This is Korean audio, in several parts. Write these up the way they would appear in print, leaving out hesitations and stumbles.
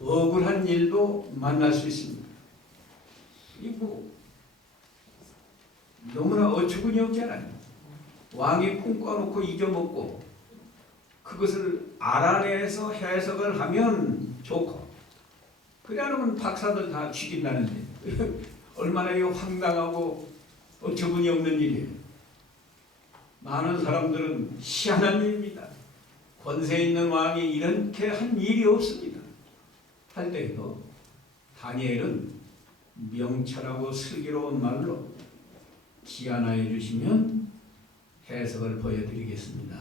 억울한 일도 만날 수 있습니다. 이 너무나 어처구니 없잖아요. 왕이 꿈꿔놓고 잊어먹고 그것을 알아내서 해석을 하면 좋고, 그래 않으면 박사들 다 죽인다는데 얼마나 이거 황당하고 어처구니 없는 일이에요. 많은 사람들은 희한한 일입니다. 권세 있는 왕이 이렇게 한 일이 없습니다. 할 때에도 다니엘은 명철하고 슬기로운 말로 기안하여 주시면 해석을 보여드리겠습니다.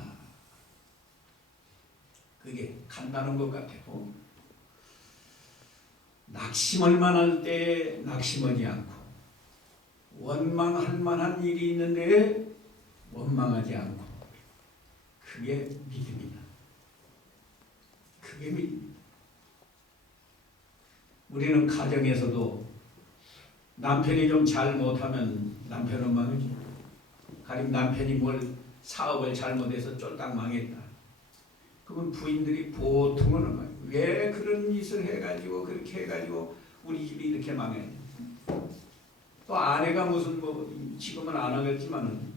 그게 간단한 것 같아도 낙심할 만할 때에 낙심하지 않고, 원망할 만한 일이 있는데 원망하지 않고, 그게 믿음이다. 그게 믿음이다. 우리는 가정에서도 남편이 좀 잘못하면 남편 원망하지. 가령 남편이 뭘 사업을 잘못해서 쫄딱 망했다. 그건 부인들이 보통은 원망해. 왜 그런 짓을 해가지고 그렇게 해가지고 우리 집이 이렇게 망해. 또 아내가 무슨 지금은 안 하겠지만은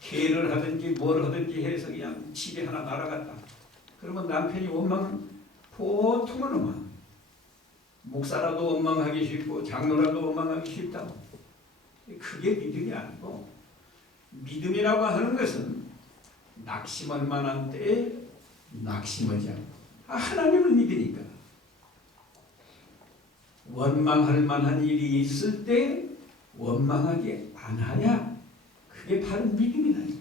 개를 하든지 뭘 하든지 해서 그냥 집에 하나 날아갔다. 그러면 남편이 원망은 보통은 원망. 목사라도 원망하기 쉽고 장로라도 원망하기 쉽다고. 그게 믿음이 아니고, 믿음이라고 하는 것은 낙심할 만한 때에 낙심하지 않고, 하나님을 믿으니까. 원망할 만한 일이 있을 때 원망하지 않아야 그게 바로 믿음이다.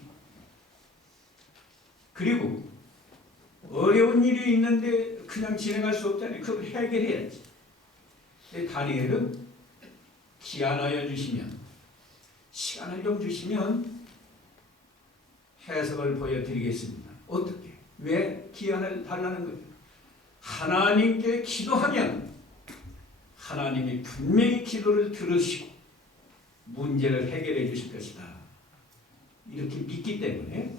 그리고 어려운 일이 있는데 그냥 지나갈 수 없잖아요. 그걸 해결해야지. 다니엘은 기안하여 주시면, 시간을 좀 주시면 해석을 보여드리겠습니다. 어떻게? 왜 기안을 달라는 거예요? 하나님께 기도하면 하나님이 분명히 기도를 들으시고 문제를 해결해 주실 것이다. 이렇게 믿기 때문에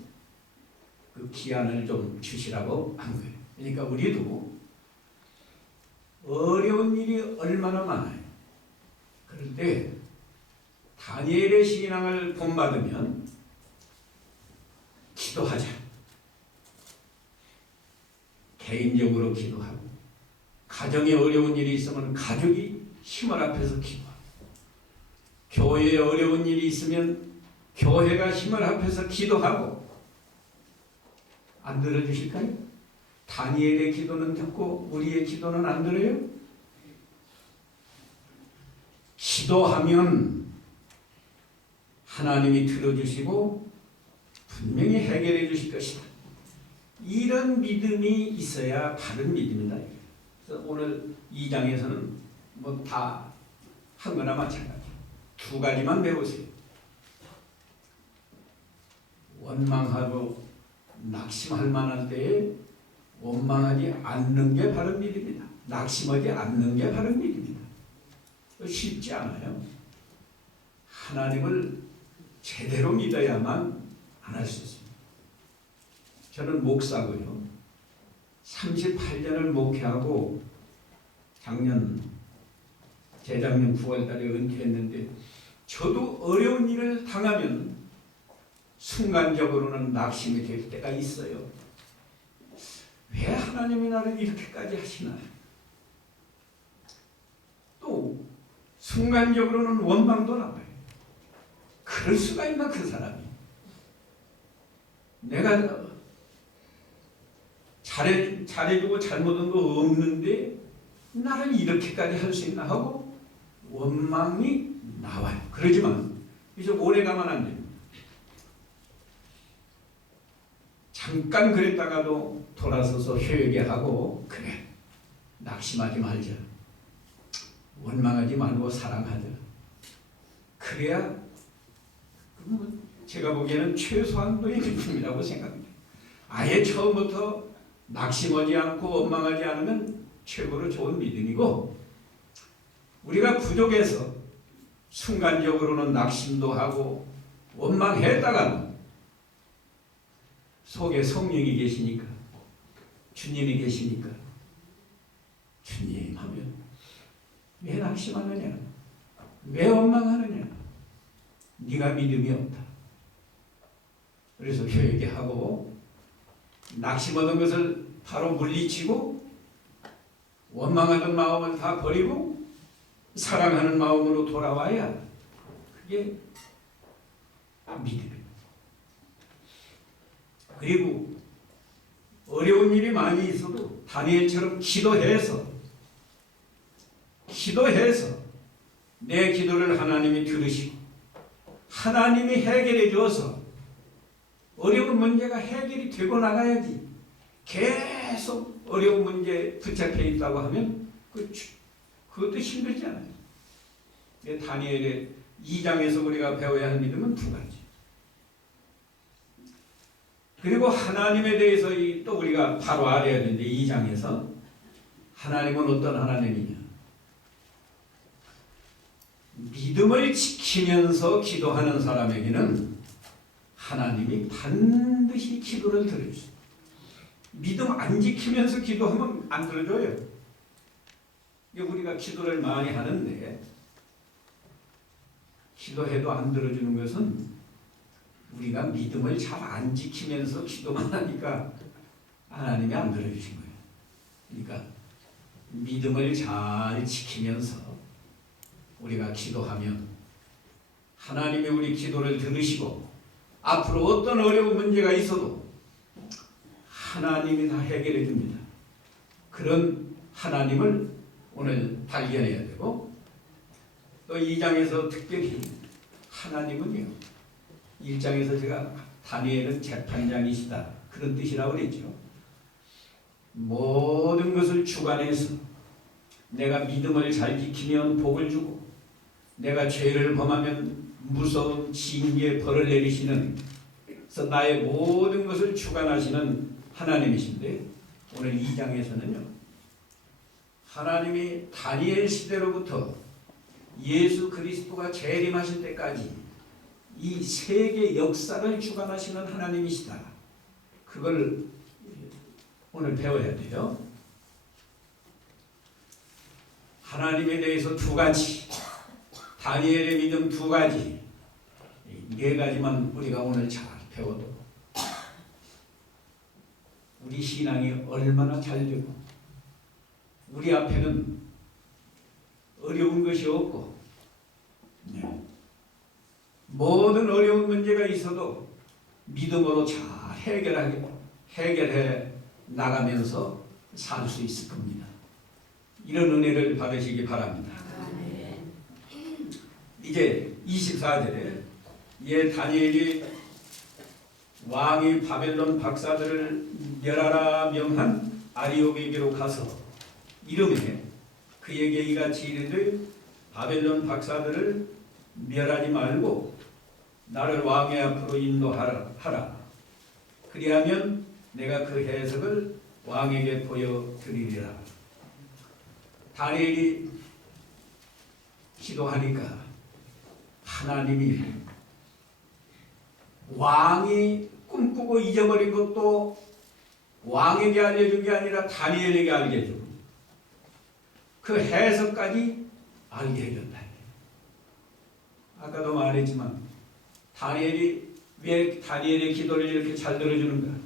그 기안을 좀 주시라고 한 거예요. 그러니까 우리도 어려운 일이 얼마나 많아요. 그런데 다니엘의 신앙을 본받으면 기도하자. 개인적으로 기도하고, 가정에 어려운 일이 있으면 가족이 힘을 합해서 기도하고, 교회에 어려운 일이 있으면 교회가 힘을 합해서 기도하고. 안 들어주실까요? 다니엘의 기도는 듣고 우리의 기도는 안 들어요? 기도하면 하나님이 들어주시고 분명히 해결해 주실 것이다. 이런 믿음이 있어야 바른 믿음이다. 그래서 오늘 2장에서는 다 한 거나 마찬가지. 두 가지만 배우세요. 원망하고 낙심할 만한 때에 원망하지 않는 게 바른 믿음이다. 낙심하지 않는 게 바른 믿음이다. 쉽지 않아요. 하나님을 제대로 믿어야만 안 할 수 있습니다. 저는 목사고요. 38년을 목회하고 재작년 9월달에 은퇴했는데, 저도 어려운 일을 당하면 순간적으로는 낙심이 될 때가 있어요. 왜 하나님이 나를 이렇게까지 하시나? 또 순간적으로는 원망도 나와요. 그럴 수가 있나, 그 사람이? 내가 잘해주고 잘못한 거 없는데 나를 이렇게까지 할 수 있나 하고 원망이 나와요. 그러지만 이제 오래 가면 안 됩니다. 잠깐 그랬다가도 돌아서서 회개하고, 그래, 낙심하지 말자, 원망하지 말고 사랑하자. 그래야 제가 보기에는 최소한도의 믿음이라고 생각합니다. 아예 처음부터 낙심하지 않고 원망하지 않으면 최고로 좋은 믿음이고, 우리가 부족해서 순간적으로는 낙심도 하고 원망했다가 속에 성령이 계시니까, 주님이 계시니까, 주님 왜 낙심하느냐? 왜 원망하느냐? 네가 믿음이 없다. 그래서 회개하고 낙심 얻은 것을 바로 물리치고 원망하던 마음을 다 버리고 사랑하는 마음으로 돌아와야 그게 믿음입니다. 그리고 어려운 일이 많이 있어도 다니엘처럼 기도해서 내 기도를 하나님이 들으시고 하나님이 해결해 주어서 어려운 문제가 해결이 되고 나가야지. 계속 어려운 문제에 붙잡혀 있다고 하면 그것도 힘들잖아요. 다니엘의 2장에서 우리가 배워야 할 믿음은 두 가지. 그리고 하나님에 대해서 또 우리가 바로 알아야 되는데 2장에서 하나님은 어떤 하나님이냐? 믿음을 지키면서 기도하는 사람에게는 하나님이 반드시 기도를 들어주십니다. 믿음 안 지키면서 기도하면 안 들어줘요. 우리가 기도를 많이 하는데 기도해도 안 들어주는 것은 우리가 믿음을 잘 안 지키면서 기도만 하니까 하나님이 안 들어주신 거예요. 그러니까 믿음을 잘 지키면서 우리가 기도하면 하나님이 우리 기도를 들으시고 앞으로 어떤 어려운 문제가 있어도 하나님이 다 해결해 줍니다. 그런 하나님을 오늘 발견해야 되고 또 2장에서 특별히 하나님은요 1장에서 제가 다니엘은 재판장이시다 그런 뜻이라고 그랬죠. 모든 것을 주관해서 내가 믿음을 잘 지키면 복을 주고 내가 죄를 범하면 무서운 징계 벌을 내리시는 그래서 나의 모든 것을 주관하시는 하나님이신데 오늘 2장에서는요 하나님이 다니엘 시대로부터 예수 그리스도가 재림하실 때까지 이 세계 역사를 주관하시는 하나님이시다. 그걸 오늘 배워야 돼요. 하나님에 대해서 두 가지, 다니엘의 믿음 두 가지, 네 가지만 우리가 오늘 잘 배워도 우리 신앙이 얼마나 잘 되고 우리 앞에는 어려운 것이 없고 모든 어려운 문제가 있어도 믿음으로 잘 해결해 나가면서 살 수 있을 겁니다. 이런 은혜를 받으시기 바랍니다. 이제 24절에 다니엘이 왕이 바벨론 박사들을 멸하라 명한 아리옥에게로 가서 이름에 그에게 이같이 이르되 바벨론 박사들을 멸하지 말고 나를 왕의 앞으로 인도하라. 그리하면 내가 그 해석을 왕에게 보여드리리라. 다니엘이 기도하니까 하나님이 왕이 꿈꾸고 잊어버린 것도 왕에게 알려준 게 아니라 다니엘에게 알게 해주고 그 해석까지 알게 해준다. 아까도 말했지만 다니엘이 왜 다니엘의 기도를 이렇게 잘 들어주는가?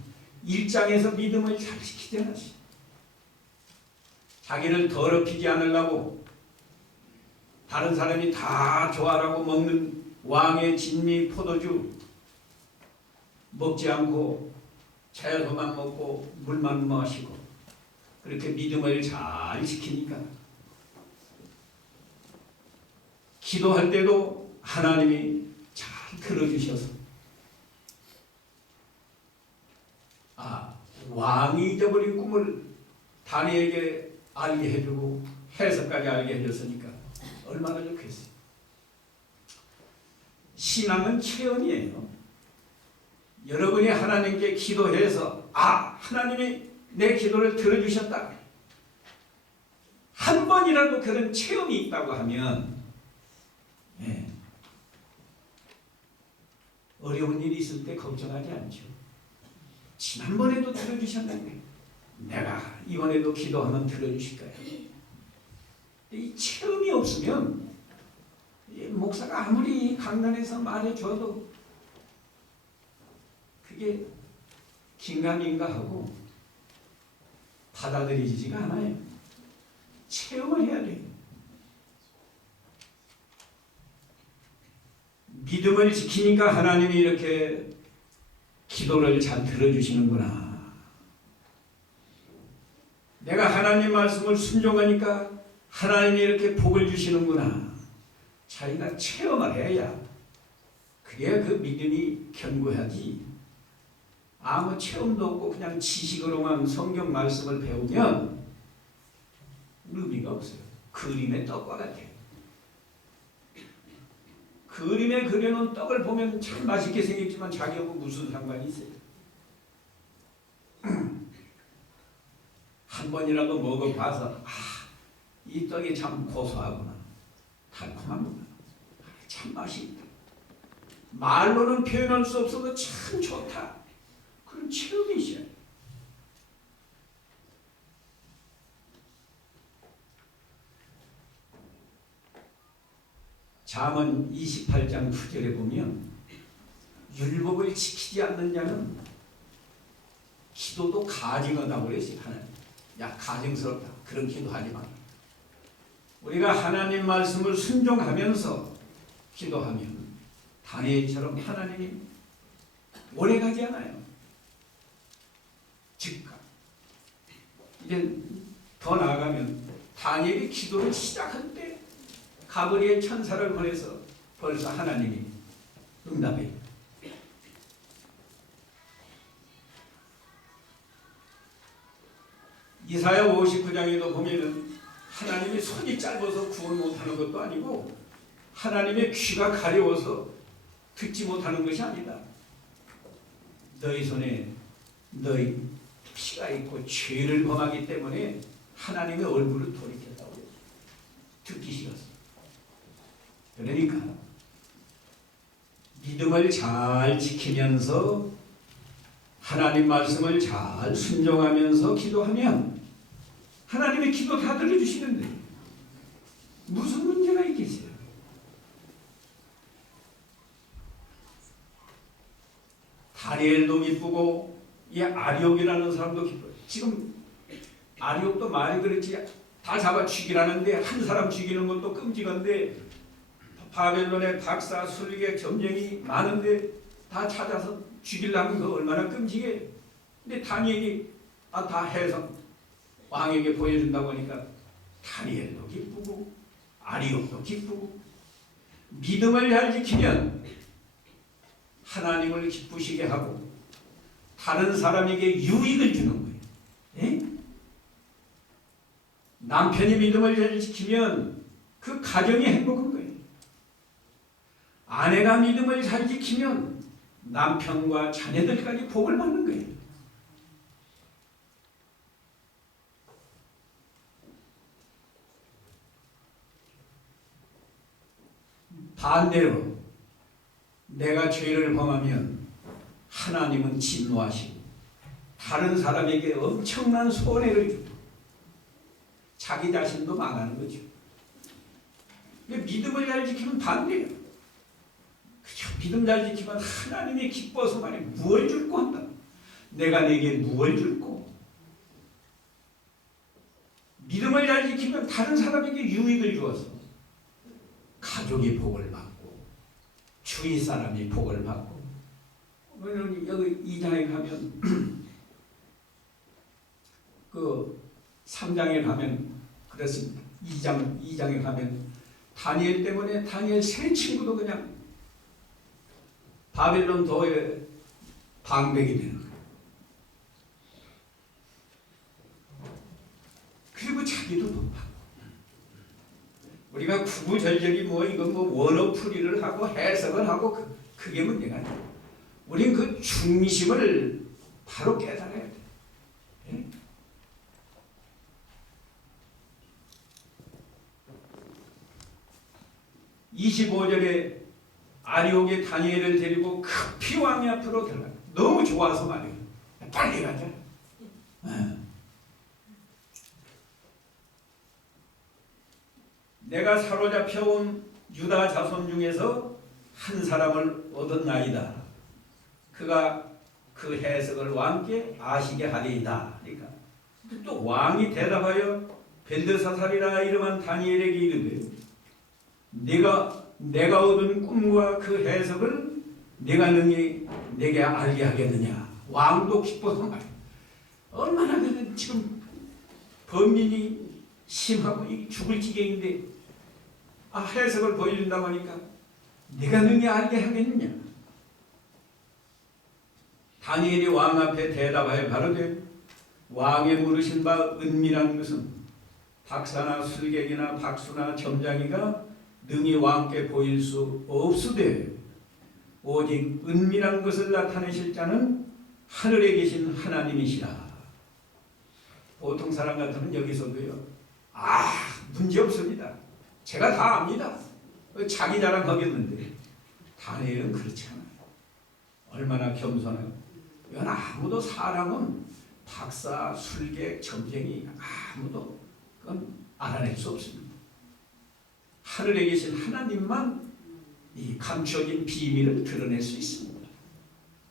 1장에서 믿음을 잘 지키잖아. 자기를 더럽히지 않으려고 다른 사람이 다 좋아라고 먹는 왕의 진미 포도주 먹지 않고 채소만 먹고 물만 마시고 그렇게 믿음을 잘 지키니까 기도할 때도 하나님이 잘 들어주셔서 왕이 잊어버린 꿈을 다니엘에게 알게 해주고 해석까지 알게 해줬으니까 얼마나 좋겠어요. 신앙은 체험이에요. 여러분이 하나님께 기도해서 하나님이 내 기도를 들어주셨다. 한 번이라도 그런 체험이 있다고 하면 어려운 일이 있을 때 걱정하지 않죠. 지난번에도 들어주셨는데 내가 이번에도 기도하면 들어주실 거예요. 이 체험이 없으면 이 목사가 아무리 강단에서 말해줘도 그게 긴가민가 하고 받아들이지가 않아요. 체험을 해야 돼요. 믿음을 지키니까 하나님이 이렇게 기도를 잘 들어주시는구나. 내가 하나님 말씀을 순종하니까 하나님이 이렇게 복을 주시는구나. 자기가 체험을 해야 그래야 그 믿음이 견고하지. 아무 체험도 없고 그냥 지식으로만 성경 말씀을 배우면 의미가 없어요. 그림의 떡과 같아요. 그림에 그려놓은 떡을 보면 참 맛있게 생겼지만 자기하고 무슨 상관이 있어요? 한 번이라도 먹어봐서 이 떡이 참 고소하구나, 달콤하구나, 참 맛이 있다, 말로는 표현할 수 없어도 참 좋다, 그런 체험이 있어요. 잠언 28장 9절에 보면 율법을 지키지 않는 자는 기도도 가증하다고 그랬어요. 하나님, 야 가증스럽다, 그런 기도하지 마. 우리가 하나님 말씀을 순종하면서 기도하면 다니엘처럼 하나님이 오래가지 않아요. 즉각. 이제 더 나아가면 다니엘이 기도를 시작할 때 가브리엘 천사를 보내서 벌써 하나님이 응답해요. 이사야 59장에도 보면은 하나님이 손이 짧아서 구원 못하는 것도 아니고 하나님의 귀가 가려워서 듣지 못하는 것이 아니다. 너희 손에 너희 피가 있고 죄를 범하기 때문에 하나님의 얼굴을 돌이켰다고 해요. 듣기 싫었어. 그러니까 믿음을 잘 지키면서 하나님 말씀을 잘 순종하면서 기도하면 하나님의 기도 다 들어주시는데 무슨 문제가 있겠어요? 다니엘도 기쁘고 이 아리옥이라는 사람도 기뻐요. 지금 아리옥도 말이 그렇지 다 잡아 죽이라는데 한 사람 죽이는 것도 끔찍한데 바벨론의 박사 술리의 점쟁이 많은데 다 찾아서 죽이려면 그 얼마나 끔찍해. 근데 다니엘이 다 해서 왕에게 보여준다고 하니까 다니엘도 기쁘고 아리옥도 기쁘고 믿음을 잘 지키면 하나님을 기쁘시게 하고 다른 사람에게 유익을 주는 거예요. 예? 남편이 믿음을 잘 지키면 그 가정이 행복한 거예요. 아내가 믿음을 잘 지키면 남편과 자녀들까지 복을 받는 거예요. 반대로 내가 죄를 범하면 하나님은 진노하시고 다른 사람에게 엄청난 손해를 주고 자기 자신도 망하는 거죠. 믿음을 잘 지키면 반대예요. 그죠? 믿음 잘 지키면 하나님이 기뻐서 말해 무엇을 줄고 한다. 내가 내게 무엇을 줄고. 믿음을 잘 지키면 다른 사람에게 유익을 주어서 가족이 복을 받고 주위 사람이 복을 받고. 여기 2장에 가면 그 3장에 가면 그렇습니다. 2장에 가면 다니엘 때문에 다니엘 세 친구도 그냥 바벨론 도에 방백이 되는 거예요. 그리고 자기도 복 받고. 우리가 구구절절히 이건 원어풀이를 하고 해석을 하고 그게 문제가 아니에요. 우린 그 중심을 바로 깨달아야 돼. 예? (25절에) 아리옥의 다니엘을 데리고 급히 왕이 앞으로 들어가. 너무 좋아서 말이에요. 빨리 가자. 내가 사로잡혀온 유다 자손 중에서 한 사람을 얻었나이다. 그가 그 해석을 왕께 아시게 하리이다. 그러니까 또 왕이 대답하여 벨드사살이라 이름한 다니엘에게 이르되 내가 얻은 꿈과 그 해석을 내가 능히 내게 알게 하겠느냐. 왕도 기뻐서 말이야. 얼마나 지금 범인이 심하고 죽을 지경인데 해석을 보여준다고 하니까 내가 능히 알게 하겠느냐. 다니엘이 왕 앞에 대답하여 가로되 왕의 물으신 바 은밀한 것은 박사나 술객이나 박수나 점장이가 능히 왕께 보일 수 없으되 오직 은밀한 것을 나타내실 자는 하늘에 계신 하나님이시라. 보통 사람 같으면 여기서도요, 문제 없습니다. 제가 다 압니다. 자기 자랑 하겠는데 다니엘은 그렇지 않아요. 얼마나 겸손해요. 이건 아무도 사람은 박사, 술객, 점쟁이 아무도 그건 알아낼 수 없습니다. 하늘에 계신 하나님만 이 감춰진 비밀을 드러낼 수 있습니다.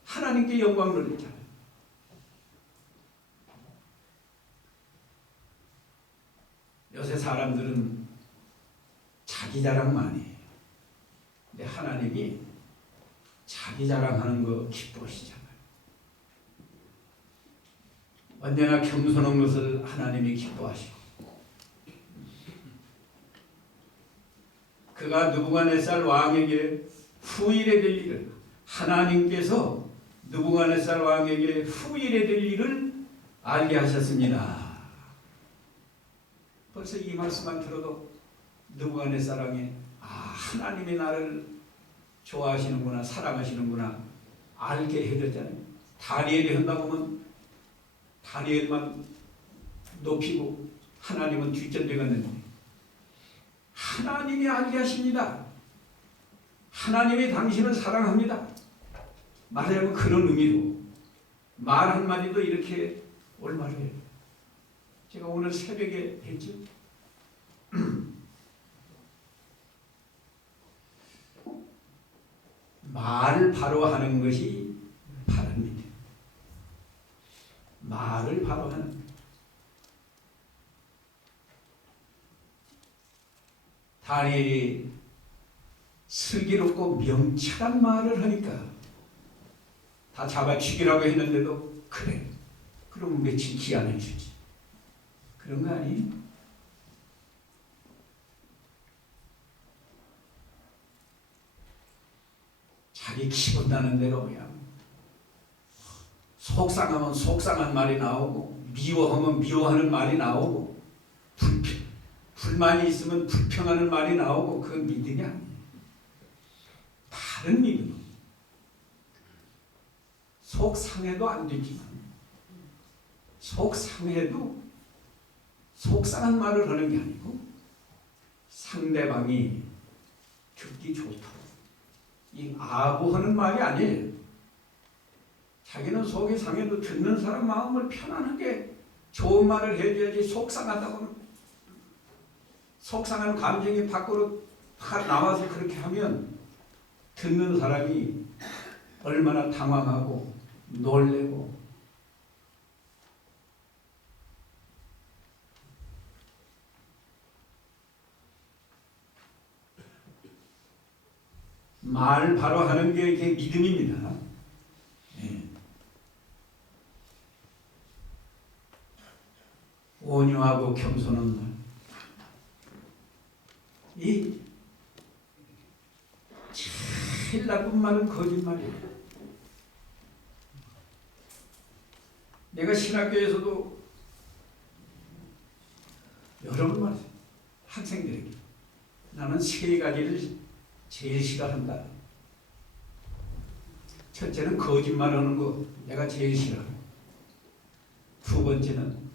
하나님께 영광 돌리잖아요. 요새 사람들은 자기 자랑만 해요. 근데 하나님이 자기 자랑하는 거 기뻐하시잖아요. 언제나 겸손한 것을 하나님이 기뻐하시고, 그가 느부갓네살 왕에게 후일에 될 일을, 하나님께서 느부갓네살 왕에게 후일에 될 일을 알게 하셨습니다. 벌써 이 말씀만 들어도 느부갓네살 왕이 하나님이 나를 좋아하시는구나, 사랑하시는구나 알게 해줬잖아요. 다니엘이 한다고 하면 다니엘만 높이고 하나님은 뒷전대 갔는데 하나님이 알게 하십니다. 하나님이 당신을 사랑합니다. 말하자면 그런 의미로 말 한마디도 이렇게 올바로 해요. 제가 오늘 새벽에 했죠. 말을 바로 하는 것이 바릅니다. 말을 바로 하는 것. 다니엘이 슬기롭고 명철한 말을 하니까 다 잡아 죽이라고 했는데도 그래, 그럼 며칠 기한을 주지. 그런 거 아니에요? 자기 기분 나는 대로 그냥 속상하면 속상한 말이 나오고 미워하면 미워하는 말이 나오고 불만이 있으면 불평하는 말이 나오고 그건 믿음이 아니에요. 다른 믿음. 속상해도 안 되지만 속상해도 속상한 말을 하는 게 아니고 상대방이 듣기 좋도록 이 아부하는 말이 아니에요. 자기는 속이 상해도 듣는 사람 마음을 편안하게 좋은 말을 해줘야지. 속상하다고 속상한 감정이 밖으로 확 나와서 그렇게 하면 듣는 사람이 얼마나 당황하고 놀래고 말 바로 하는 게 이게 믿음입니다. 네. 온유하고 겸손한 말. 이 제일 나쁜 말은 거짓말이에요. 내가 신학교에서도 여러 번 말했어요. 학생들에게 나는 세 가지를 제일 싫어한다. 첫째는 거짓말하는 거 내가 제일 싫어해. 두 번째는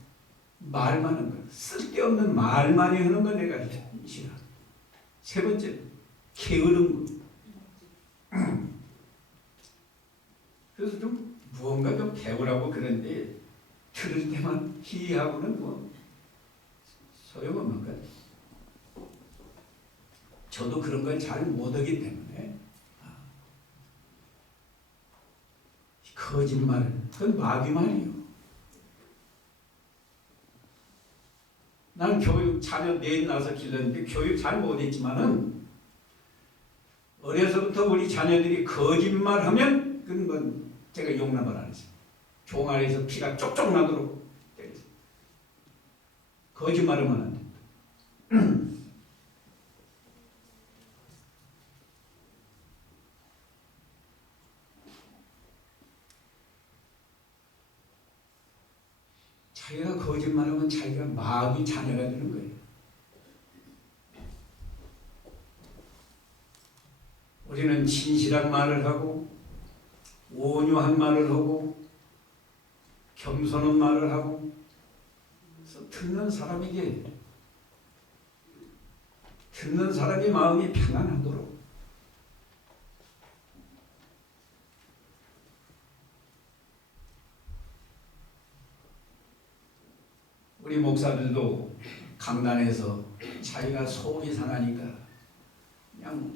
말 많은 거, 쓸데없는 말 많이 하는 거 내가 싫어. 세 번째는 게으른 거. 그래서 좀 무언가 좀 배우라고 그러는데 들을 때만 희하고는 뭐 소용없는 거야. 저도 그런 걸 잘 못하기 때문에 거짓말, 그건 마귀말이요. 나는 교육 자녀 넷 낳아서 길렀는데 교육 잘 못했지만은 어려서부터 우리 자녀들이 거짓말하면 그건 뭐 제가 용납을 안 했어요. 종아리에서 피가 쪽쪽 나도록 때렸어요. 거짓말하면 안 된다. 자기가 거짓말하면 자기가 마귀 자녀가 되는 거예요. 우리는 진실한 말을 하고 온유한 말을 하고 겸손한 말을 하고 그래서 듣는 사람이 마음이 평안하도록 우리 목사들도 강단에서 자기가 속이 상하니까 그냥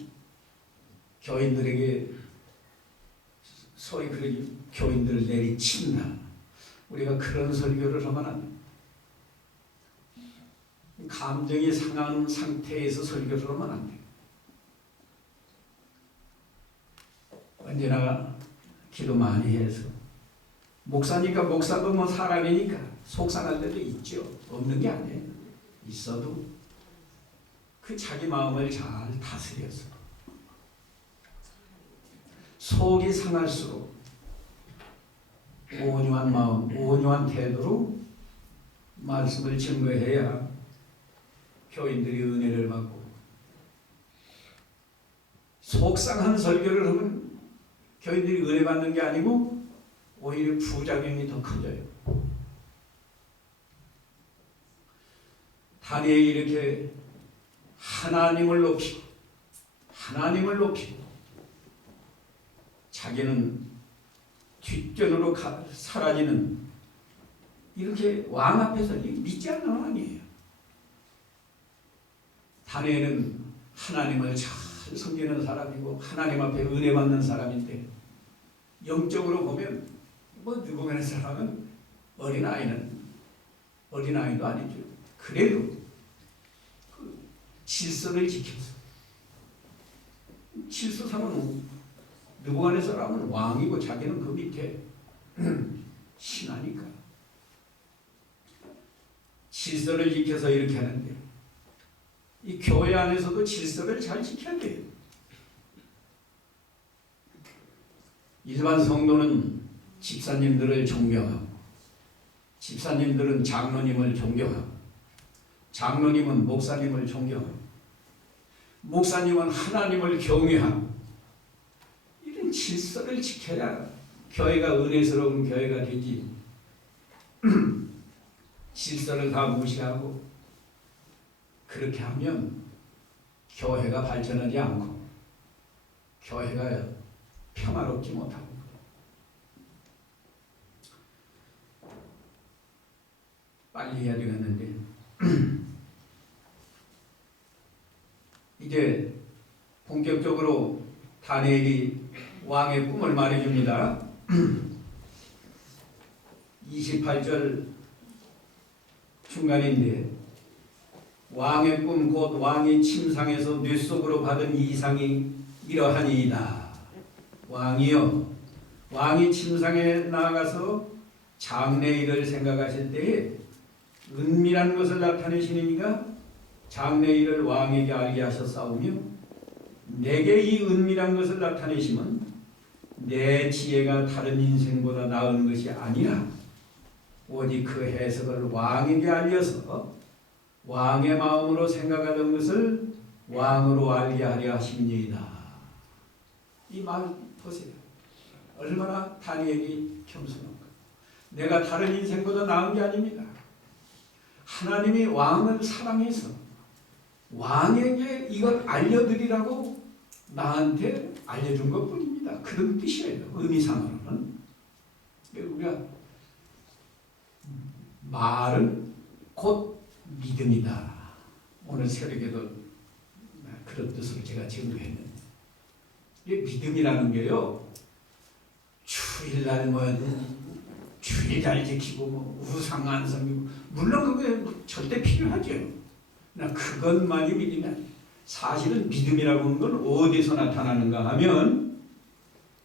교인들에게 소위 그러기 교인들을 내리친다. 우리가 그런 설교를 하면 안 돼. 감정이 상한 상태에서 설교를 하면 안 돼. 언제나 기도 많이 해서 목사니까 목사도 뭐 사람이니까 속상할 때도 있죠. 없는 게 아니에요. 있어도 그 자기 마음을 잘 다스려서 속이 상할수록 온유한 마음, 온유한 태도로 말씀을 증거해야 교인들이 은혜를 받고 속상한 설교를 하면 교인들이 은혜 받는 게 아니고 오히려 부작용이 더 커져요. 다니엘이 이렇게 하나님을 높이고 자기는 뒷전으로 사라지는 이렇게 왕 앞에서 믿지 않는 왕이에요. 다니엘은 하나님을 잘 섬기는 사람이고 하나님 앞에 은혜 받는 사람인데 영적으로 보면 뭐 누구나 사람은 어린아이도 아니죠. 그래도 그 질서를 지켜서 질서상은 누구간의 사람은 왕이고 자기는 그 밑에 신하니까 질서를 지켜서 이렇게 하는데 이 교회 안에서도 질서를 잘 지켜야 돼요. 일반 성도는 집사님들을 존경하고 집사님들은 장로님을 존경하고 장로님은 목사님을 존경하고 목사님은 하나님을 경외하고 이런 질서를 지켜야 교회가 은혜스러운 교회가 되지. 질서를 다 무시하고 그렇게 하면 교회가 발전하지 않고 교회가 평화롭지 못하고 빨리 해야 되겠는데 이제 본격적으로 다니엘이 왕의 꿈을 말해줍니다. 28절 중간인데 왕의 꿈 곧 왕이 침상에서 뇌 속으로 받은 이상이 이러하니이다. 왕이 침상에 나아가서 장래일을 생각하실 때에 은밀한 것을 나타내시니까 장래일을 왕에게 알게 하셨사오며 내게 이 은밀한 것을 나타내시면 내 지혜가 다른 인생보다 나은 것이 아니라 오직 그 해석을 왕에게 알려서 왕의 마음으로 생각하던 것을 왕으로 알게 하려 하십니다. 이 말 보세요. 얼마나 다니엘이 겸손한가. 내가 다른 인생보다 나은 게 아닙니다. 하나님이 왕을 사랑해서 왕에게 이걸 알려드리라고 나한테 알려준 것뿐입니다. 그런 뜻이에요. 의미상으로는. 우리가 말은 곧 믿음이다. 오늘 새벽에도 그런 뜻으로 제가 정리했는데, 이 믿음이라는 게요, 주일날 뭐 주일 잘 지키고 뭐 우상 안 섬기고, 물론 그게 절대 필요하죠. 그러나 그것만이 믿음이 아니에요. 사실은 믿음이라고 하는 건 어디서 나타나는가 하면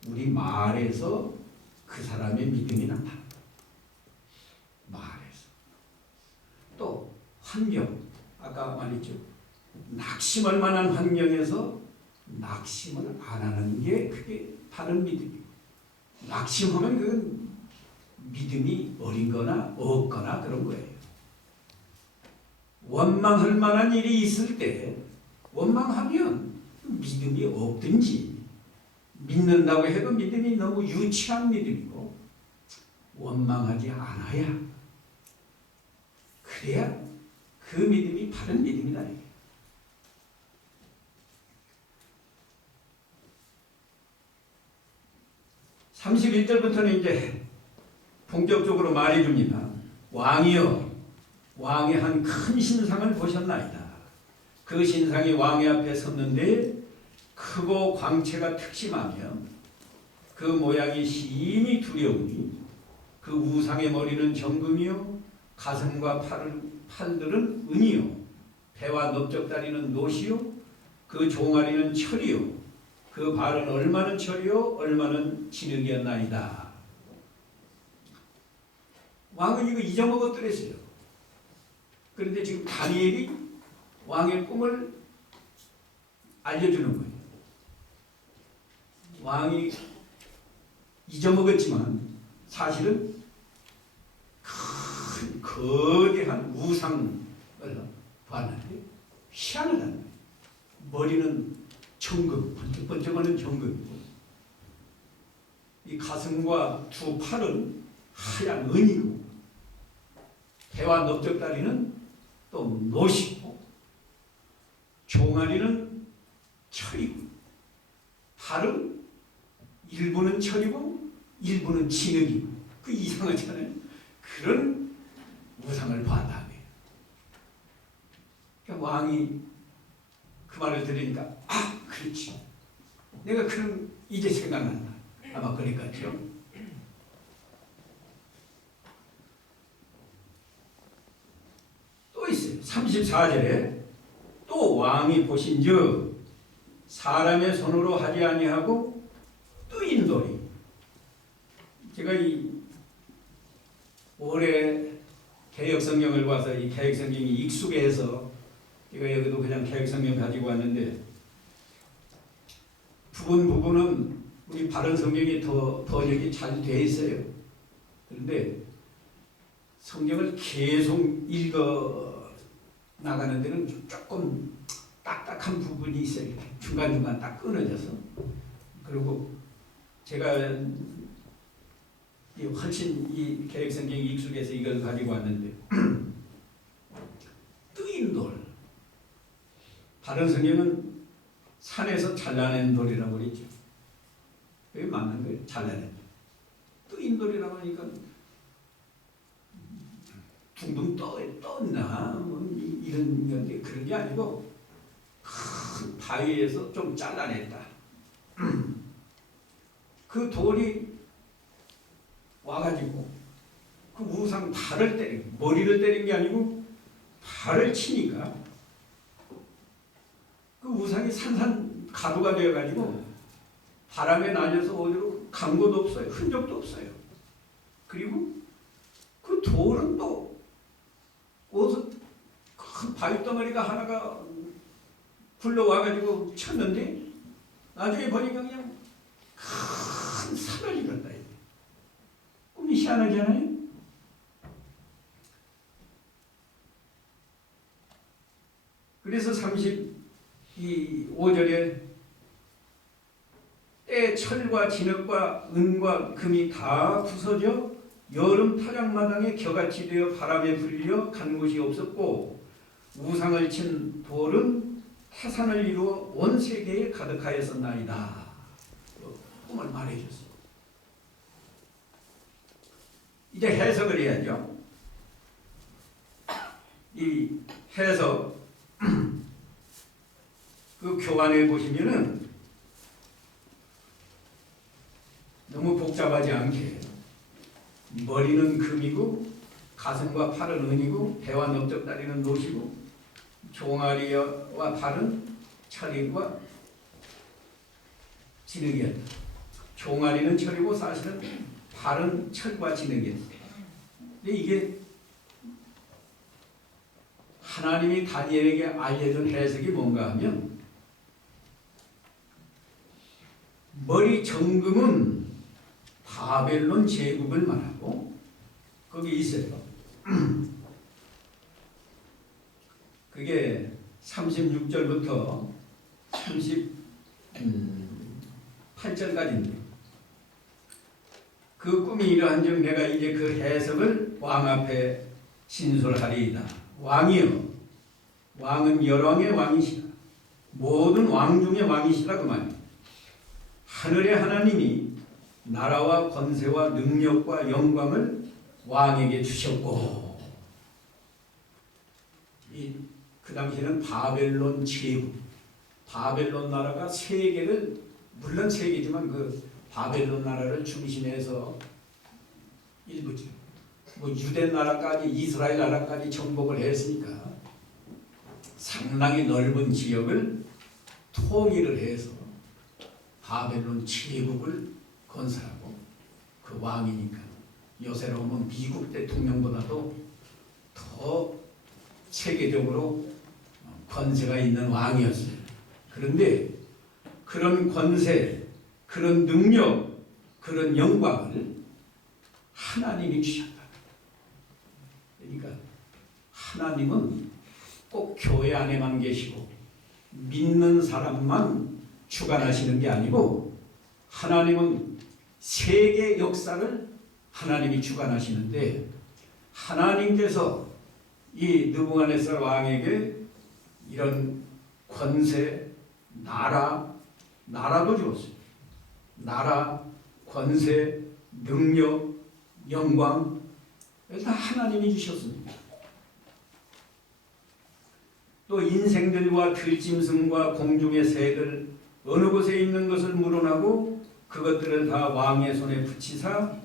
우리 말에서 그 사람의 믿음이 나타납니다. 말에서. 또 환경, 아까 말했죠. 낙심할 만한 환경에서 낙심을 안 하는 게 그게 바른 믿음이고, 낙심하면 그건 믿음이 어린 거나 없거나 그런 거예요. 원망할 만한 일이 있을 때 원망하면 믿음이 없든지, 믿는다고 해도 믿음이 너무 유치한 믿음이고, 원망하지 않아야, 그래야 그 믿음이 바른 믿음이다. 31절부터는 이제 본격적으로 말해줍니다. 왕이여, 왕의 한 큰 신상을 보셨나이다. 그 신상이 왕의 앞에 섰는데 크고 광채가 특심하며 그 모양이 심히 두려우니 그 우상의 머리는 정금이요 가슴과 팔들은 은이요 배와 넓적다리는 노시요 그 종아리는 철이요 그 발은 얼마는 철이요 얼마는 진흙이었나이다. 왕은 이거 잊어먹었더랬어요. 그런데 지금 다니엘이 왕의 꿈을 알려주는 거예요. 왕이 잊어먹었지만 사실은 큰 거대한 우상을 봤는데 희한하다는 거예요. 머리는 정금, 번쩍번쩍하는 정금이고 이 가슴과 두 팔은 하얀 은이고 배와 넓적다리는 또 노시고 종아리는 철이고 팔은 일부는 철이고 일부는 진흙이고 그 이상하잖아요. 그런 우상을 봤다며. 그러니까 왕이 그 말을 들으니까 아 그렇지. 내가 그런 이제 생각난다. 아마 그랬겠죠. 또 있어요. 34절에 또 왕이 보신즉 사람의 손으로 하지 아니하고 뜨인 돌이. 제가 이 올해 개역성경을 봐서 이 개역성경이 익숙해서 제가 여기도 그냥 개역성경 가지고 왔는데 부분은 우리 바른 성경이 더 번역이 잘 돼 있어요. 그런데 성경을 계속 읽어 나가는 데는 조금 딱딱한 부분이 있어요. 중간중간 딱 끊어져서. 그리고 제가 훨씬 이 개역성경이 익숙해서 이걸 가지고 왔는데 뜨인 돌. 바른 성경은 산에서 잘라낸 돌이라고 그랬죠. 그게 맞는 거예요. 잘라낸 돌. 뜨인 돌이라고 하니까 둥둥 떴나 뭐 이런 건데 그런 게 아니고 큰 바위에서 좀 잘라냈다. 그 돌이 와가지고 그 우상 발을 때리고 머리를 때린 게 아니고 발을 치니까 그 우상이 산산 가루가 되어가지고 바람에 날려서 어디로 간 것도 없어요. 흔적도 없어요. 그리고 그 돌은 또 어디서 큰 바위 덩어리가 하나가 굴러와가지고 쳤는데 나중에 보니까 그냥 큰 산을 이뤘다. 꿈이 희한하잖아요. 그래서 35절에 때 철과 진흙과 은과 금이 다 부서져 여름 타작마당에 겨같이 되어 바람에 불려 간 곳이 없었고 우상을 친 돌은 태산을 이루어 온 세계에 가득하였었나이다. 꿈을 말해줬어요. 이제 해석을 해야죠. 이 해석 그 그 교환해 보시면은 너무 복잡하지 않게 머리는 금이고 가슴과 팔은 은이고 배와 넓적다리는 노시고 종아리와 팔은 철인과 진흙이었다. 종아리는 철이고 사실은 팔은 철과 진흙이었다. 근데 이게 하나님이 다니엘에게 알려준 해석이 뭔가 하면 머리 정금은 바벨론 제국을 말하고 거기 있어요. 그게 36절부터 38절까지인데 그 꿈이 이러한즉 내가 이제 그 해석을 왕 앞에 진술하리이다. 왕이여, 왕은 열왕의 왕이시라. 모든 왕 중의 왕이시라 그 말이에요. 하늘의 하나님이 나라와 권세와 능력과 영광을 왕에게 주셨고, 그 당시에는 바벨론 제국, 바벨론 나라가 세계를, 물론 세계지만 그 바벨론 나라를 중심해서 일부죠. 뭐 유대 나라까지 이스라엘 나라까지 정복을 했으니까 상당히 넓은 지역을 통일을 해서 바벨론 제국을 건설하고 그 왕이니까 요새로 보면 미국 대통령보다도 더 세계적으로 권세가 있는 왕이었어요. 그런데 그런 권세, 그런 능력, 그런 영광을 하나님이 주셨다. 그러니까 하나님은 꼭 교회 안에만 계시고 믿는 사람만 주관하시는 게 아니고 하나님은 세계 역사를 하나님이 주관하시는데 하나님께서 이 느부갓네살 왕에게 이런 권세, 나라도 주었어요. 나라, 권세, 능력, 영광 다 하나님이 주셨습니다. 또 인생들과 들짐승과 공중의 새들 어느 곳에 있는 것을 물어나고 그것들을 다 왕의 손에 붙이사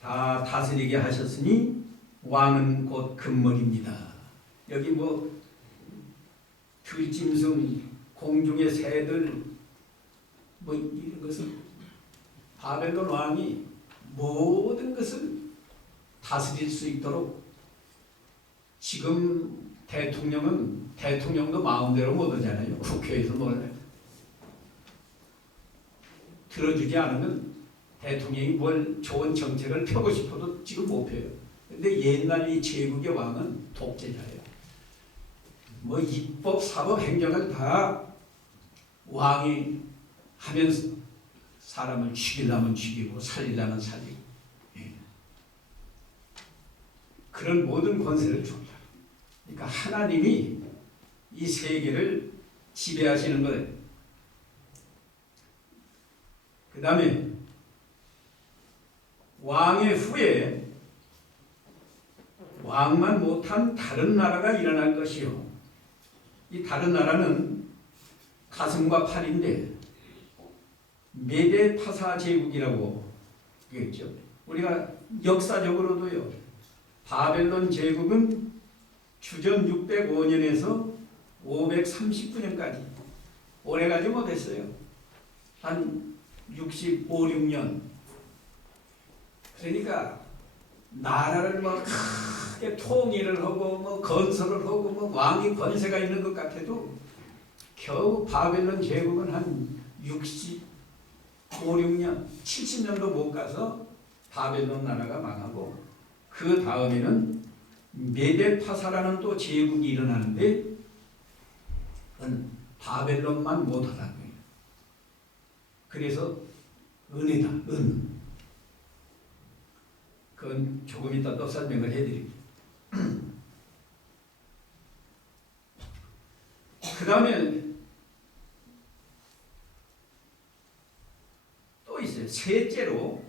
다 다스리게 하셨으니 왕은 곧 금머리입니다. 여기 뭐 들짐승, 공중의 새들 뭐 이런 것은 바벨론 왕이 모든 것을 다스릴 수 있도록 지금 대통령도 마음대로 못 하잖아요. 국회에서 뭘 들어주지 않으면 대통령이 뭘 좋은 정책을 펴고 싶어도 지금 못 펴요. 근데 옛날 이 제국의 왕은 독재자예요. 뭐 입법, 사법, 행정을 다 왕이 하면서 사람을 죽이려면 죽이고 살리려면 살리고 그런 모든 권세를 줍니다. 그러니까 하나님이 이 세계를 지배하시는 거예요. 그 다음에 왕의 후에 왕만 못한 다른 나라가 일어날 것이요. 이 다른 나라는 가슴과 팔인데 메데파사 제국이라고 그랬죠. 우리가 역사적으로도요. 바벨론 제국은 주전 605년에서 539년까지 오래가지 못했어요. 한 65, 6년. 그러니까 나라를 뭐 크게 통일을 하고 뭐 건설을 하고 뭐 왕이 권세가 있는 것 같아도 겨우 바벨론 제국은 한 65, 6년, 70년도 못 가서 바벨론 나라가 망하고 그 다음에는 메데파사라는 또 제국이 일어나는데 그건 바벨론만 못하다는 거예요. 그래서 은이다, 은. 그건 조금 이따 또 설명을 해드릴게요. 그 다음에 또 있어요. 셋째로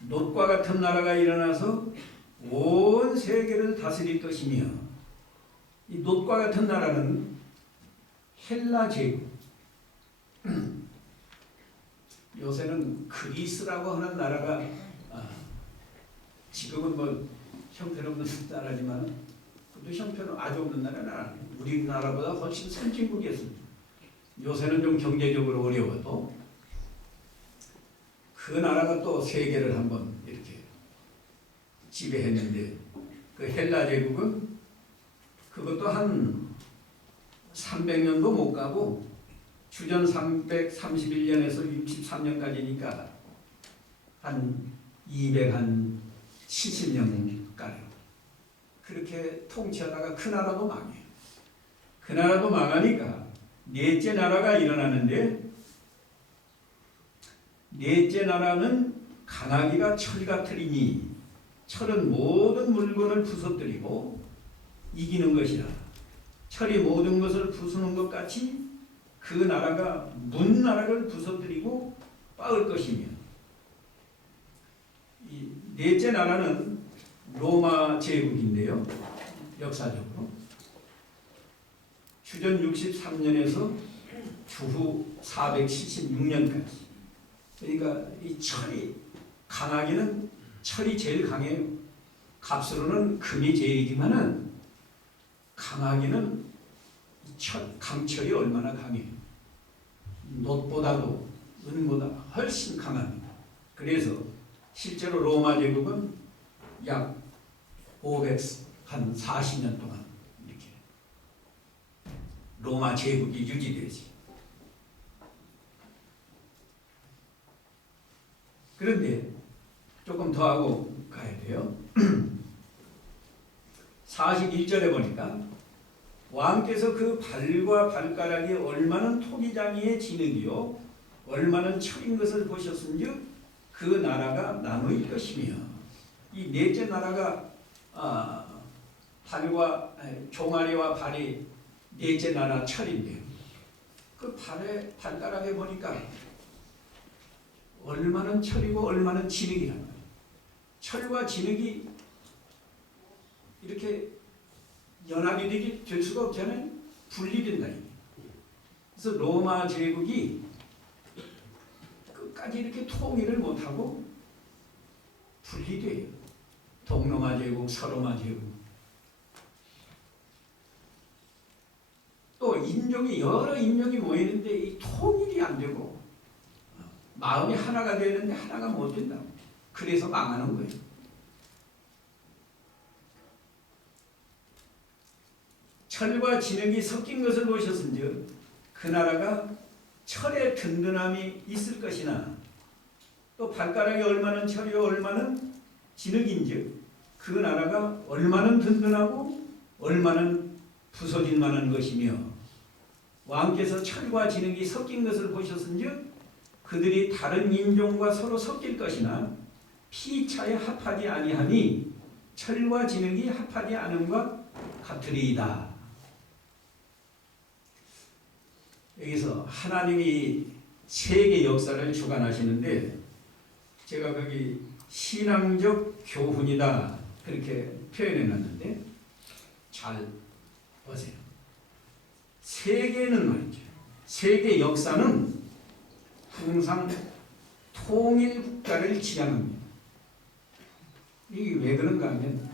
놋과 같은 나라가 일어나서 온 세계를 다스릴 것이며 이 놋과 같은 나라는 헬라 제국, 요새는 그리스라고 하는 나라가 지금은 뭐 형편없는 나라지만 그것도 형편 아주 없는 나라는 아니에요. 우리나라보다 훨씬 선진국이었습니다. 요새는 좀 경제적으로 어려워도 그 나라가 또 세계를 한번 이렇게 지배했는데 그 헬라 제국은 그것도 한 300년도 못 가고 주전 331년에서 63년까지니까 한 270년가량 그렇게 통치하다가 그 나라도 망해요. 그 나라도 망하니까 넷째 나라가 일어나는데 넷째 나라는 강하기가 철 같으리니 철은 모든 물건을 부서뜨리고 이기는 것이라. 철이 모든 것을 부수는 것 같이 그 나라가 문 나라를 부서뜨리고 빠을 것이며 이 넷째 나라는 로마 제국인데요. 역사적으로 주전 63년에서 주후 476년까지 그러니까 이 철이 강하기는 철이 제일 강해요. 값으로는 금이 제일이지만은 강하기는 강철이 얼마나 강해요. 놋보다도 은보다 훨씬 강합니다. 그래서 실제로 로마 제국은 약 540년 동안 이렇게 로마 제국이 유지되지. 그런데 조금 더 하고 가야 돼요. 41절에 보니까 왕께서 그 발과 발가락이 얼마는 토기장이의 진흙이요 얼마는 철인 것을 보셨은즉 그 나라가 나누일 것이며 이 넷째 나라가 발과 종아리와 발이 넷째 나라 철인데요. 그 발가락에 보니까 얼마는 철이고 얼마는 진흙이란 말이에요. 철과 진흙이 이렇게 연합이 될 수가 없잖아요. 분리된다. 그래서 로마 제국이 끝까지 이렇게 통일을 못하고 분리돼요. 동로마 제국, 서로마 제국. 또 인종이 여러 인종이 모이는데 이 통일이 안 되고 마음이 하나가 되는데 하나가 못 된다고. 그래서 망하는 거예요. 철과 진흙이 섞인 것을 보셨은즉 그 나라가 철의 든든함이 있을 것이나 또 발가락이 얼마는 철이요 얼마는 진흙인즉 그 나라가 얼마는 든든하고 얼마는 부서질 만한 것이며 왕께서 철과 진흙이 섞인 것을 보셨은즉 그들이 다른 인종과 서로 섞일 것이나 피차에 합하지 아니하니 철과 진흙이 합하지 않음과 같으리이다. 여기서 하나님이 세계 역사를 주관하시는데 제가 거기 신앙적 교훈이다 그렇게 표현해 놨는데 잘 보세요. 세계는 말이죠. 세계 역사는 항상 통일 국가를 지향합니다. 이게 왜 그런가 하면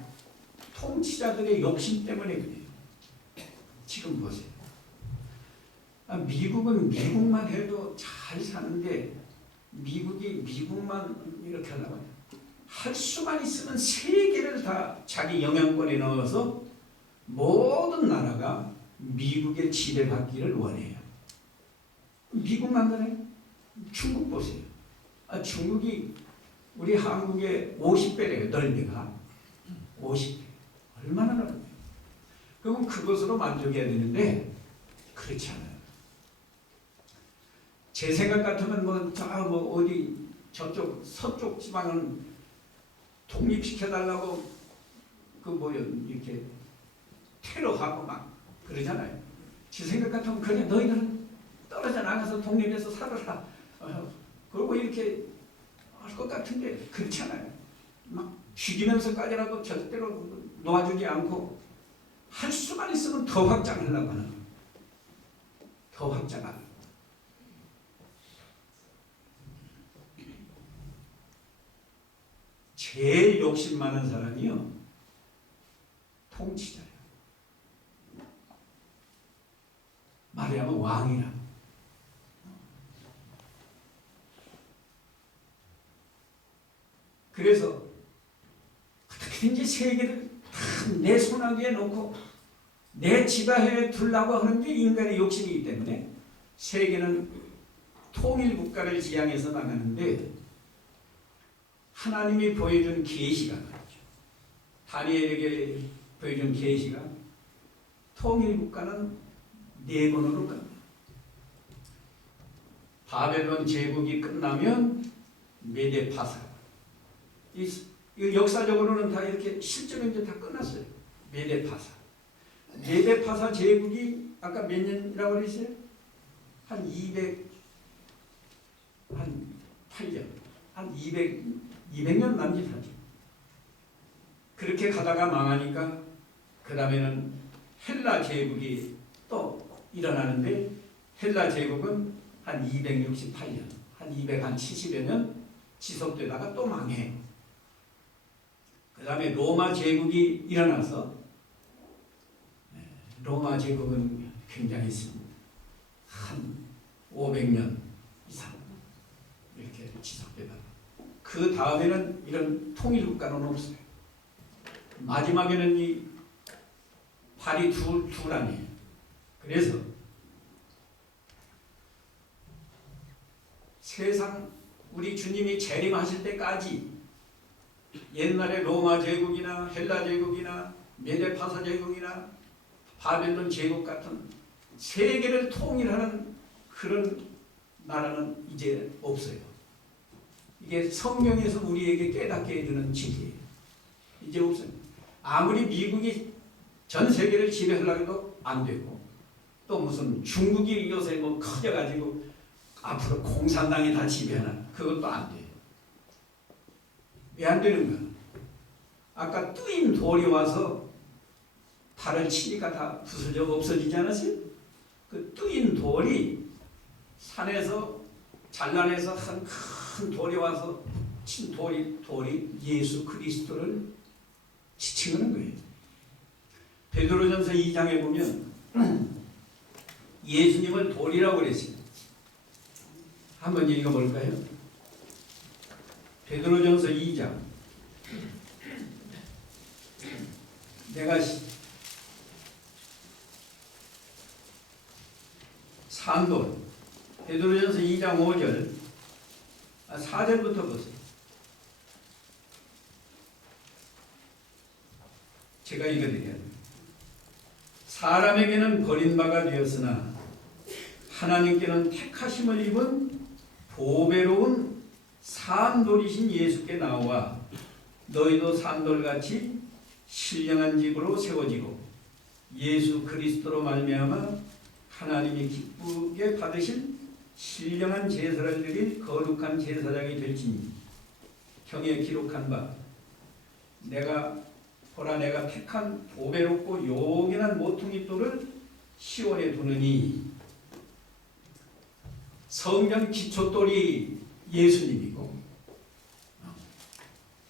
통치자들의 욕심 때문에 그래요. 지금 보세요. 미국은 미국만 해도 잘 사는데 미국이 미국만 이렇게 하려고 할 수만 있으면 세계를 다 자기 영향권에 넣어서 모든 나라가 미국의 지배받기를 원해요. 미국만 그래요. 중국 보세요. 중국이 우리 한국의 50배래요. 넓이가 50배. 얼마나 넓어요. 그럼 그것으로 만족해야 되는데 그렇지 않아요. 제 생각 같으면 어디 저쪽 서쪽 지방은 독립시켜달라고 이렇게 테러하고 막 그러잖아요. 제 생각 같으면 그냥 너희들은 떨어져 나가서 독립해서 살아라. 그러고 이렇게 할 것 같은데 그렇지 않아요. 막 죽이면서까지라도 절대로 놓아주지 않고 할 수만 있으면 더 확장하려고 하는 거예요. 더 확장하려고. 제일 욕심 많은 사람이요, 통치자예요. 말하자면 왕이라. 그래서 어떻게든지 세계를 다 내 손아귀에 놓고 내 지배하에 두려고 하는 게 인간의 욕심이기 때문에 세계는 통일 국가를 지향해서 나가는데, 하나님이 보여준 계시가 말이죠. 다니엘에게 보여준 계시가 통일 국가는 네 번으로 갑니다. 바벨론 제국이 끝나면 메데파사. 이 역사적으로는 다 이렇게 실제로 이제 다 끝났어요. 메데파사. 메데파사 제국이 아까 몇 년이라고 그랬어요? 한 8년, 한 200년 남짓하죠. 그렇게 가다가 망하니까 그 다음에는 헬라 제국이 또 일어나는데, 헬라 제국은 한 268년, 한 270여 년 지속되다가 또 망해요. 그 다음에 로마 제국이 일어나서, 로마 제국은 굉장히 한 500년 이상 이렇게 지속되다가 그 다음에는 이런 통일국가는 없어요. 마지막에는 이 발이 둘 아니에요. 그래서 세상 우리 주님이 재림하실 때까지 옛날에 로마 제국이나 헬라 제국이나 메데파사 제국이나 바벨론 제국 같은 세계를 통일하는 그런 나라는 이제 없어요. 이게 성경에서 우리에게 깨닫게 해주는 진리예요. 이제 없어요. 아무리 미국이 전 세계를 지배하려고 해도 안 되고, 또 무슨 중국이 요새 뭐 커져가지고 앞으로 공산당이 다 지배하나, 그것도 안 돼요. 왜 안 되는가? 아까 뜨인 돌이 와서 달을 치니까 다 부서져 없어지지 않았어요? 그 뜨인 돌이 산에서 잘라내서 한 큰 돌이 와서 친 돌이 예수 그리스도를 지칭하는 거예요. 베드로전서 2장에 보면 예수님을 돌이라고 그랬어요. 한번 읽어볼까요? 베드로전서 2장. 내가 산돌. 베드로전서 2장 5절 4절부터 보세요. 제가 읽어드려요. 사람에게는 버림받아 되었으나 하나님께는 택하심을 입은 보배로운 산돌이신 예수께 나와 너희도 산돌같이 신령한 집으로 세워지고 예수 그리스도로 말미암아 하나님이 기쁘게 받으실 신령한 제사를 드릴 거룩한 제사장이 될지니 경에 기록한 바 내가 택한 보배롭고 용연한 모퉁이돌을 시온에 두느니. 성전 기초돌이 예수님이고,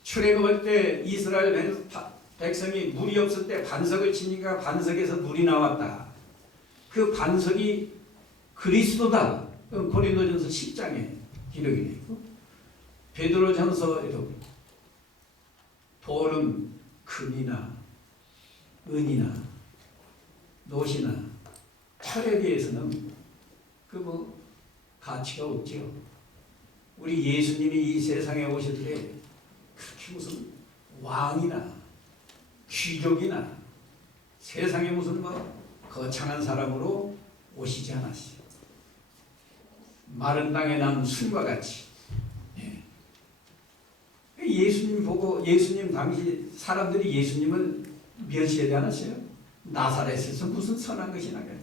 출애굽할 때 이스라엘 백성이 물이 없을 때 반석을 치니까 반석에서 물이 나왔다. 그 반석이 그리스도다. 고린도전서 10장에 기록이 되어 있고, 베드로전서에도 돌은 금이나 은이나 노시나 철에 대해서는 가치가 없지요. 우리 예수님이 이 세상에 오실 때 그렇게 무슨 왕이나 귀족이나 세상에 무슨 거창한 사람으로 오시지 않았어요. 마른 땅에 난 순과 같이. 예수님 보고, 예수님 당시 사람들이 예수님을 멸시하지 않았어요? 나사렛에서 무슨 선한 것이 나가요?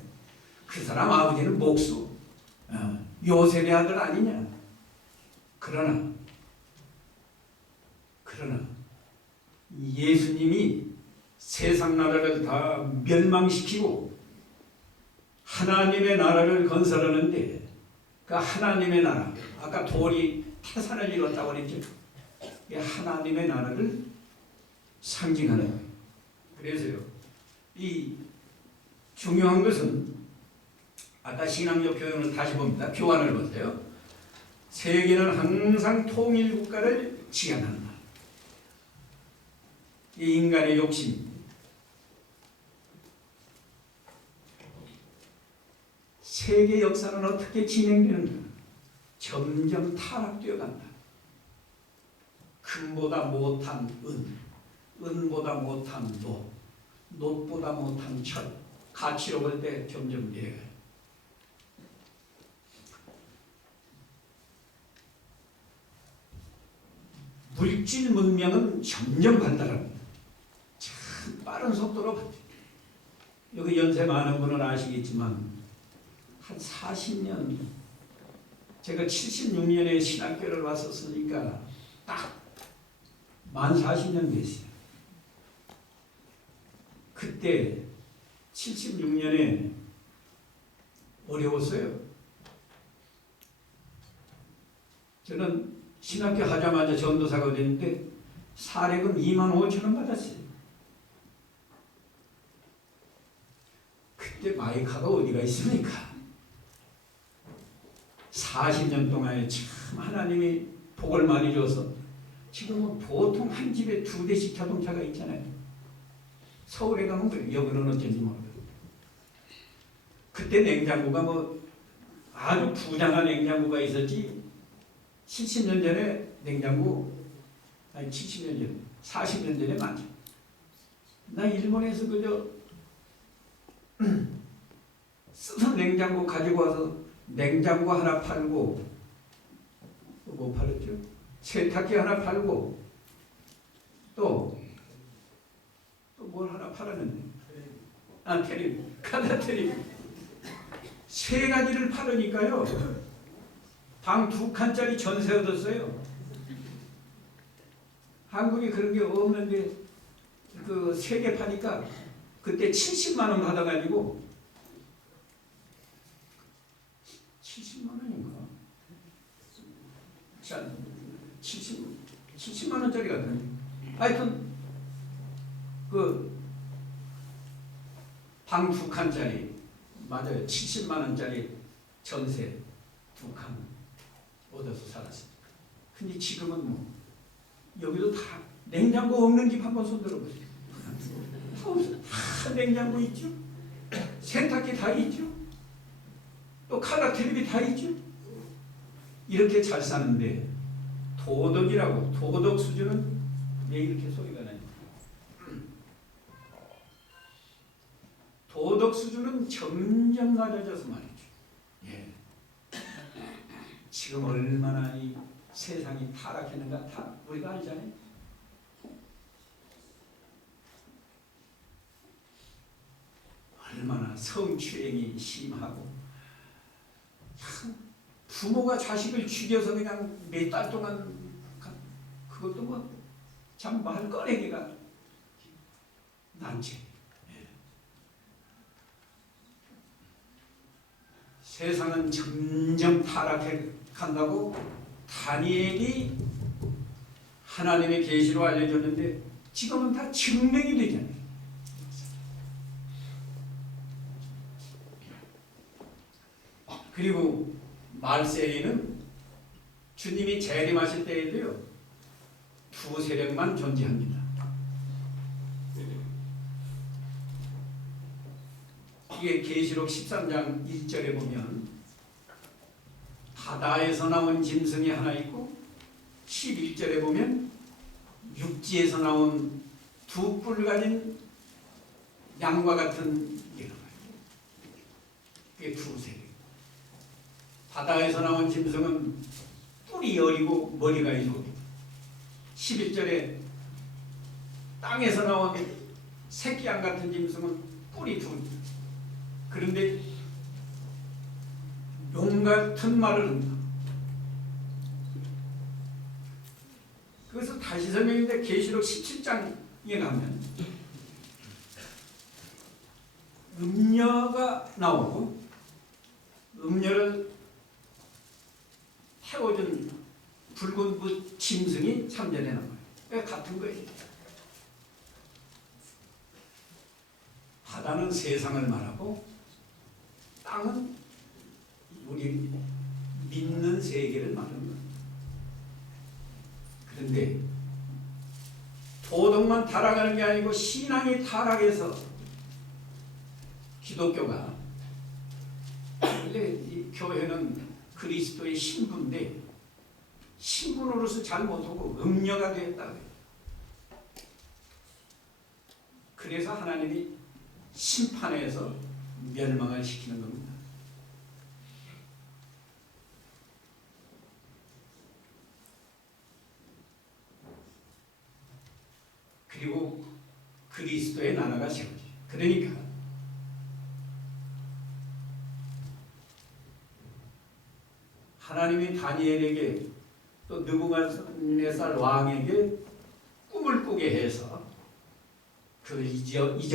그 사람 아버지는 목수, 요셉의 아들 아니냐? 그러나 예수님이 세상 나라를 다 멸망시키고 하나님의 나라를 건설하는데, 그 하나님의 나라, 아까 돌이 태산을 이뤘다고 그랬죠. 이 하나님의 나라를 상징하는 거예요. 그래서요, 이 중요한 것은 아까 신앙적 교훈을 다시 봅니다. 교환을 보세요. 세계는 항상 통일 국가를 지향한다. 이 인간의 욕심, 세계 역사는 어떻게 진행되는가? 점점 타락되어 간다. 금보다 못한 은, 은보다 못한 노, 노보다 못한 철, 가치로 볼 때 점점 내려가요. 물질 문명은 점점 발달합니다. 참 빠른 속도로 발달. 여기 연세 많은 분은 아시겠지만 한 40년, 제가 76년에 신학교를 왔었으니까 딱 만 40년 됐어요. 그때 76년에 어려웠어요. 저는 신학교 하자마자 전도사가 됐는데 사례금 25,000원 받았어요. 그때 마이카가 어디가 있습니까? 40년 동안에 참 하나님이 복을 많이 줘서 지금은 보통 한 집에 2대씩 자동차가 있잖아요. 서울에 가면 그래요. 여기는 어쩐지 모르겠어요. 그때 냉장고가 뭐 아주 부장한 냉장고가 있었지 70년 전에 냉장고, 아니 70년 전에, 40년 전에 많죠. 나 일본에서 그저 쓰던 냉장고 가지고 와서 냉장고 하나 팔고, 또 뭐 팔았죠? 세탁기 하나 팔고, 또 뭘 하나 팔았는데, 테레비, 카다 테레비. 3가지를 팔으니까요, 방 2칸짜리 전세 얻었어요. 한국에 그런 게 없는데, 그 3개 파니까, 그때 70만 원 받아가지고, 70만 원인가? 자, 70만 원짜리 같은데. 하여튼, 방 2칸짜리, 맞아요. 70만 원짜리 전세 2칸 얻어서 살았어요. 근데 지금은 뭐, 여기도 다 냉장고 없는 집 한번 손들어보세요. 다 냉장고 있죠? 세탁기 다 있죠? 또 카라 텔레비 다 있죠? 이렇게 잘 사는데 도덕이라고, 도덕 수준은 왜 이렇게 소리가 나냐? 도덕 수준은 점점 낮아져서 말이죠. 예. 지금 얼마나 이 세상이 타락했는가 다 우리가 알잖아요. 얼마나 성추행이 심하고, 부모가 자식을 죽여서 그냥 몇 달 동안, 그것도 뭐 참 말꺼내기가 난처해요. 예. 세상은 점점 타락해 간다고 다니엘이 하나님의 계시로 알려줬는데 지금은 다 증명이 되잖아요. 그리고 말세에는 주님이 재림하실 때에도요, 2세력만 존재합니다. 이게 계시록 13장 1절에 보면 바다에서 나온 짐승이 하나 있고, 11절에 보면 육지에서 나온 2뿔 가진 양과 같은 게 나와요. 그게 2세력. 바다에서 나온 짐승은 뿔이 여리고 머리가 있고, 11절에 땅에서 나온 새끼양 같은 짐승은 뿔이 2. 그런데 용 같은 말을 한다. 그래서 다시 설명인데 계시록 17장에 가면 음녀가 나오고, 음녀를 태워준 붉은 그 짐승이 3절에 나와요. 같은 거예요. 바다는 세상을 말하고 땅은 우리 믿는 세계를 말하는 거예요. 그런데 도덕만 타락하는 게 아니고 신앙이 타락해서 기독교가 원래 이 교회는 그리스도의 신부인데 신부로서 잘못하고 음녀가 되었다고요. 그래서 하나님이 심판해서 멸망을 시키는 겁니다. 그리고 그리스도의 나라가 세워져요. 그러니까 하나님이 다니엘에게 또 느부갓네살 왕에게 꿈을 꾸게 해서 그 이전